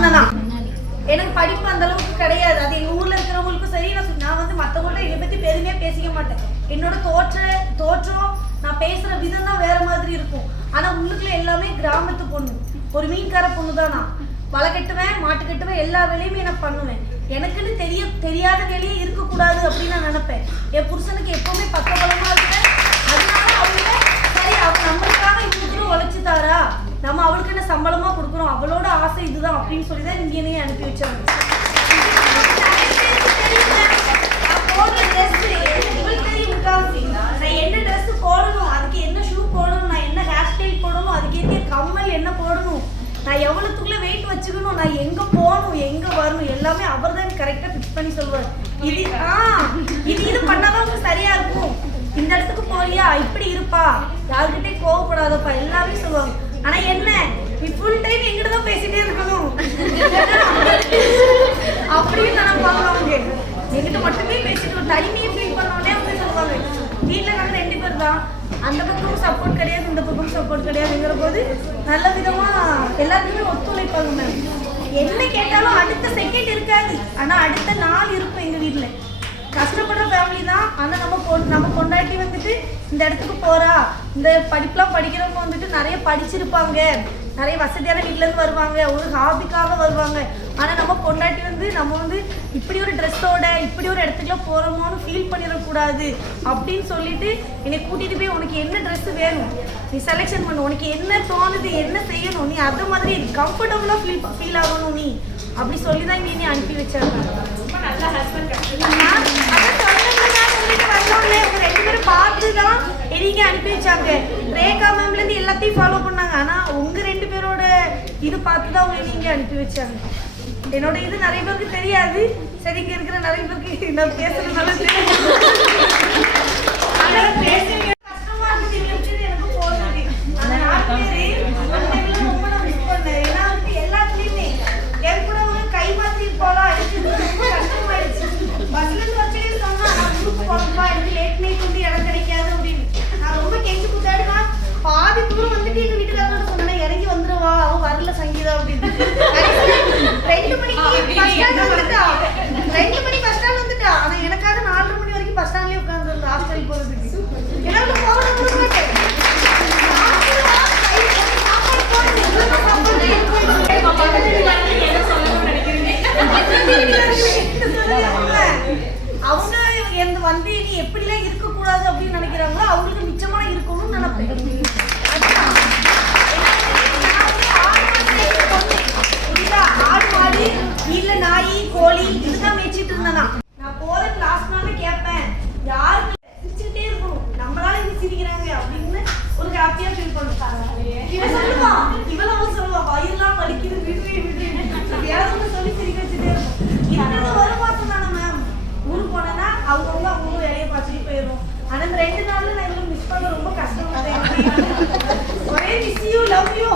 இருந்தேனா. எனக்கு படிப்பு அந்த அளவுக்கு கிடையாது. அது எங்க ஊர்ல இருக்கிறவங்களுக்கும் சரி. நான் வந்து மற்றவங்கள்ட்ட என்னை பத்தி பெருமையா பேசிக்க மாட்டேன். என்னோட தோற்றம் நான் பேசுற விதம் தான் வேற மாதிரி இருக்கும். ஆனா உள்ளுக்குள்ள எல்லாமே கிராமத்து பொண்ணு, ஒரு மீன்கார பொண்ணு தான். நான் வலை கட்டுவேன், மாட்டு கட்டுவேன், எல்லா வேலையுமே நான் பண்ணுவேன். எனக்குன்னு தெரியாத வேலையே இருக்கக்கூடாது அப்படின்னு நான் நினைப்பேன். என் புருஷனுக்கு எப்பவுமே பக்கபலமா இருப்பேன். அதனால அவங்க சரி அவ நம்மளுக்காக இவ்வளவு உழைச்சு தாரா, நம்ம அவளுக்கு என்ன சம்பளமா கொடுக்குறோம், அவளோட ஆசை இதுதான் அப்படின்னு சொல்லிதான் இங்கேயே அனுப்பி வச்சாங்க. நான் என்ன ட்ரெஸ் போடணும், அதுக்கு என்ன ஷூ போடணும், நான் என்ன ஹேர் ஸ்டைல் போடணும், அதுக்கேற்ற கம்மல் என்ன போடணும், நான் எவ்வளவுக்குள்ள வெயிட் வச்சுக்கணும், நான் எங்க போகணும் எங்க வரணும் எல்லாமே அவர் தான் கரெக்டா ஃபிக்ஸ் பண்ணி சொல்லுவார். இது பண்ணாதான் உங்களுக்கு சரியா இருக்கும். இந்த இடத்துக்கு போறியா, இப்படி இருப்பா, யாருக்கிட்டே கோவப்படாதப்பா, எல்லாமே சொல்லுவாங்க. ஆனா என்ன, நீ ஃபுல் டைம் எங்கிட்ட தான் பேசிட்டே இருக்கணும் அப்படின்னு நினைப்பாங்க. அவங்க எங்கிட்ட மட்டுமே பேசிட்டு தனிமையை ஃபீல் பண்ணோடனே அவங்க சொல்லுவாங்க. வீட்டில் நாங்கள் 2 பேர் தான், அந்த பக்கமும் சப்போர்ட் கிடையாது, இந்த பக்கமும் சப்போர்ட் கிடையாதுங்கிற போது நல்ல விதமா எல்லாத்துக்குமே ஒத்துழைப்பாங்க. மேம் என்ன கேட்டாலும் அடுத்த செகண்ட் இருக்காது, ஆனா அடுத்த நாள் இருக்கும். எங்க வீட்டுல கஷ்டப்படுற ஃபேமிலி தான். ஆனா நம்ம கொண்டாட்டி வந்துட்டு இந்த இடத்துக்கு போறா, இந்த படிப்புலாம் படிக்கிறவங்க வந்துட்டு நிறைய படிச்சிருப்பாங்க, நிறைய வசதியான வீட்டுல இருந்து வருவாங்க, ஒரு ஹாபிக்காக வருவாங்க. ஆனா நம்ம கொண்டாட்டி வந்து நம்ம வந்து இப்படி ஒரு ட்ரெஸ்ஸோட இப்படி ஒரு இடத்துக்குள்ள போறோமோன்னு ஃபீல் பண்ணிடக்கூடாது அப்படின்னு சொல்லிட்டு என்னை கூட்டிட்டு போய் உனக்கு என்ன ட்ரெஸ் வேணும் நீ செலெக்ஷன் பண்ணு, உனக்கு என்ன தோணுது, என்ன செய்யணும், நீ அந்த மாதிரி கம்ஃபர்டபுளா ஃபீல் ஆகணும் நீ அப்படி சொல்லிதான் நீ அனுப்பி வச்சாங்க. பார்த்துதான் நீங்க அனுப்பி வச்சாங்க. ரேகா மேம்ல இருந்து எல்லாத்தையும் ஃபாலோ பண்ணாங்க. ஆனா உங்க 2 பேரோட இது பார்த்துதான் அவங்க நீங்க அனுப்பி வச்சாங்க. என்னோட இது நிறைய பேருக்கு தெரியாது. சரிக்கு இருக்கிற நிறைய பேருக்கு நான் பேசுறதுனால கஷ்டமா இருந்துச்சு. எனக்கு போகுது அந்த 4 பேரு ரொம்ப நான் மிஸ் பண்ணேன். ஏன்னா வந்து எல்லாத்துலயுமே என் கூட ஒரு கை மாத்தி போலாம் ரொம்ப கஷ்டமாயிடுச்சு. பஸ்ல இருந்து வச்சே சொன்னா நான் ஊருக்கு போறப்பா, எனக்கு லேட் நைட் வந்து இடம் கிடைக்காது அப்படின்னு நான் ரொம்ப கெஞ்சி குத்தாடுவேன். பாதி தூரம் வந்துட்டு எங்க வீட்டுக்காரங்க சொன்னேன் இறங்கி வந்துருவா, அவ வரல சங்கீதா அப்படின்னு. 2 மணிக்கு பஸ் ஸ்டாண்ட் வந்துட்டா, 2 மணி பஸ் ஸ்டாண்ட் வந்துட்டா. ஆனா எனக்காக 4:30 மணி வரைக்கும் பஸ் ஸ்டாண்ட்லயே உட்கார்ந்து ஹாஸ்டல் போறதுக்கு என்னால போக முடியல. அவங்க வந்து நீ எப்படிலாம் இருக்கக்கூடாது அப்படின்னு நினைக்கிறாங்களோ அவங்களுக்கு மிச்சமான இருக்கணும்னு நினைப்பேன். ஆடு மாடு இல்ல நாய் கோழி இதுதான் மேய்ச்சிட்டு இருந்தேனா. நான் போற கிளாஸ்னால கேட்பேன், யாருக்கு சிரிச்சுட்டே இருக்கணும், நம்மளால இது சிரிக்கிறாங்க அப்படின்னு ஒரு ஹாப்பியா ஃபீல் பண்ணுவாங்க. இவன் சொல்லுவா, இவளும் சொல்லுவா, வயிறுலாம் வலிக்குது விடுறேன் யாரும் சொல்லி சிரிக்க வச்சுட்டே இருக்கும். இன்னொரு ஒரு மாசம் தானே மேம் ஊருக்கு போனேன்னா அவங்க வேலையை பார்த்துட்டு போயிடும். ஆனா இந்த 2 நாள்ல நான் இவ்வளவு மிஸ் பண்ண ரொம்ப கஷ்டப்பட்டேன். ஒரே மிஸ் யூ லவ் யூ